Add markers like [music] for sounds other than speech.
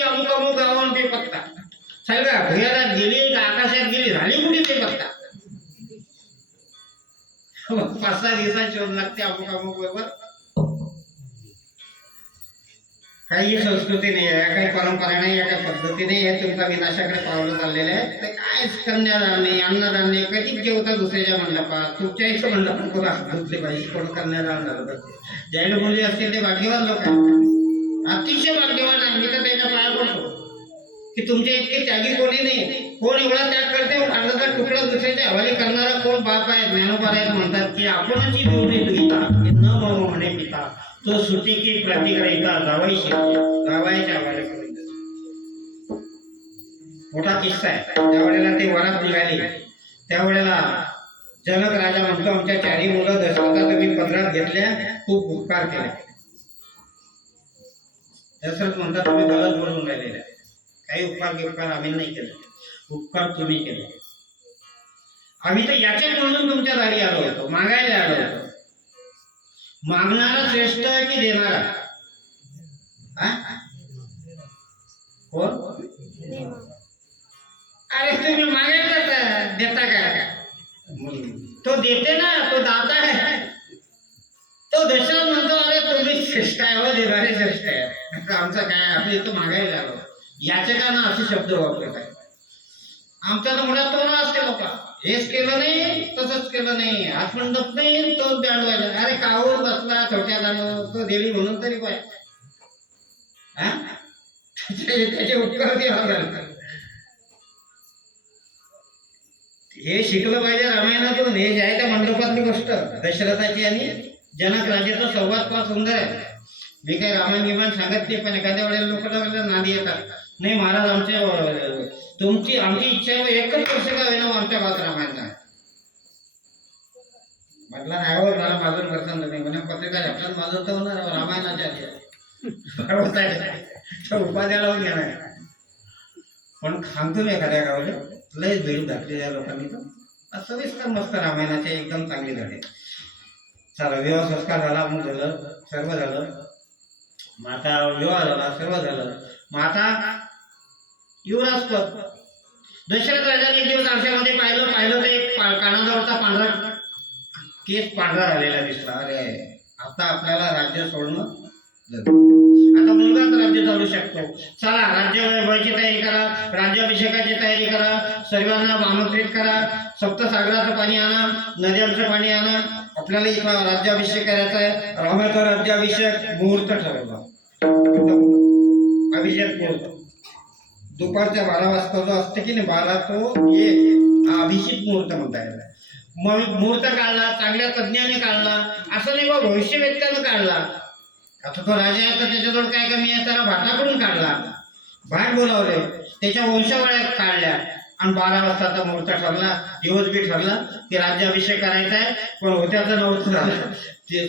अमुक अमुक गावावर ते पत्ता. सगळ्या भुयारात गेली का आकाशात गेली झाली कुठे ते पत्ता? हो, पाच सहा दिवसात शोध लागते अमुक अमुक बरोबर. काही संस्कृती नाही आहे काही परंपरा नाही आहे काही पद्धती नाही आहे तुमचा विनाशाकडे पावलं चाललेलं आहे. तर काय कन्यादान नाही अन्नदान नाही कधीच जेवता दुसऱ्याच्या मंडपात तुमच्या इथं मंडपात कोण घुसले पाहिजे कोण कन्यादान झालं पाहिजे जैन मुली असतील ते बाकीवर लोक आहेत. अतिशय भाग्यवान आहे. मी तर त्याच्या पाया पडतो. की तुमच्या इतके त्यागी कोणी नाही. कोण एवढा त्याग करते भारताचा तुकडा दुसऱ्याच्या हवाली करणारा कोण बाप आहे ज्ञानोबा आहेत म्हणतात की आपण जी नये न मम म्हणे पिता. तो सुटी की प्रतिक्रिया गावाई गावायच्या हवाले करून मोठा किस्सा आहे. त्यावेळेला ते वरात निघाले. त्यावेळेला जनक राजा म्हणतो आमच्या चारी मुलं दशरथा तुम्ही पदरात घेतल्या खूप उपकार केला. दशरथ म्हणता तुम्ही गलत बोलून राहिलेले आहे. काही उपकार उपकार आम्ही नाही केले. उपकार तुम्ही केले. आम्ही तर याच्याच म्हणून तुमच्या दारी आलो होतो मागायला आलो होतो. मागणारा श्रेष्ठ आहे की देणारा? कोण? अरे तुम्ही मागायला देता का तो देते ना तो दाता है आमचा काय आम्ही इथं मागायला आलो. याचकानं असे शब्द वापरत आहे आमच्या तर मुळात तो असते लोक हेच केलं नाही तसंच केलं नाही. हात मंडप नाही तो बँड वाजला. अरे कावर बसला छोट्या जाणं तो देवी म्हणून तरी पाय. त्याचे त्याचे उपकार हे शिकलं पाहिजे रामायणातून. हे जे आहे त्या मंडपातली गोष्ट. दशरथाची आणि जनक राजाचा संवाद फार सुंदर आहे. मी काही रामायण विमान सांगत नाही पण एखाद्या वेळेला लोक नादी येतात. नाही महाराज आमच्या तुमची आमची इच्छा आहे एकच वर्ष का होईना आमच्या गावात रामायण म्हटलं नाही हो मला माझं वर्षांत नाही. म्हणजे पत्रिका आपल्याला माझं तर होणार रामायणाच्या उपाध्या लावून घेणार पण सांगतो मी एखाद्या गावाला लय भीड घातली या लोकांनी तर सविस्तर मस्त रामायणाचे एकदम चांगले झाले. चला विवाह संस्कार झाला मग झालं सर्व झालं. मग आता विवाह झाला सर्व झालं. मग आता युवराज पद दशरथ राजाने एक दिवस आरशामध्ये पाहिलं पाहिलं ते कानाजवळचा पांढरा केस पांढरा झालेला दिसला. अरे आता आपल्याला राज्य सोडणं आता मुलगाच राज्य चालू शकतो. चला राज्य वैभवाची तयारी करा राज्याभिषेकाची तयारी करा सर्वांना आमंत्रित करा. सप्तसागराचं पाणी आणा नद्यांचं पाणी आणा. आपल्याला इथं राज्याभिषेक करायचा आहे रामाचा राज्याभिषेक मुहूर्त ठरवला. अभिषेक मुहूर्त. दुपारच्या बारा वाजता जो असतो की नाही बारा तो एक हा अभिषेक मुहूर्त म्हणता येईल. मग मुहूर्त काढला चांगल्या तज्ज्ञाने काढला असं नाही बा भविष्यवेत्यानं काढला. आता तो राजा आहे तर त्याच्याजवळ काय कमी आहे? त्याला भाटाकडून काढला. बाहेर बोलावले त्याच्या वंशावळ्या काढल्या. आणि बारा वाजताचा मुहूर्त ठरला दिवस बी ठरला की राज्याभिषेक करायचा आहे पण होत्याचं नव्हतं झालं [laughs] ते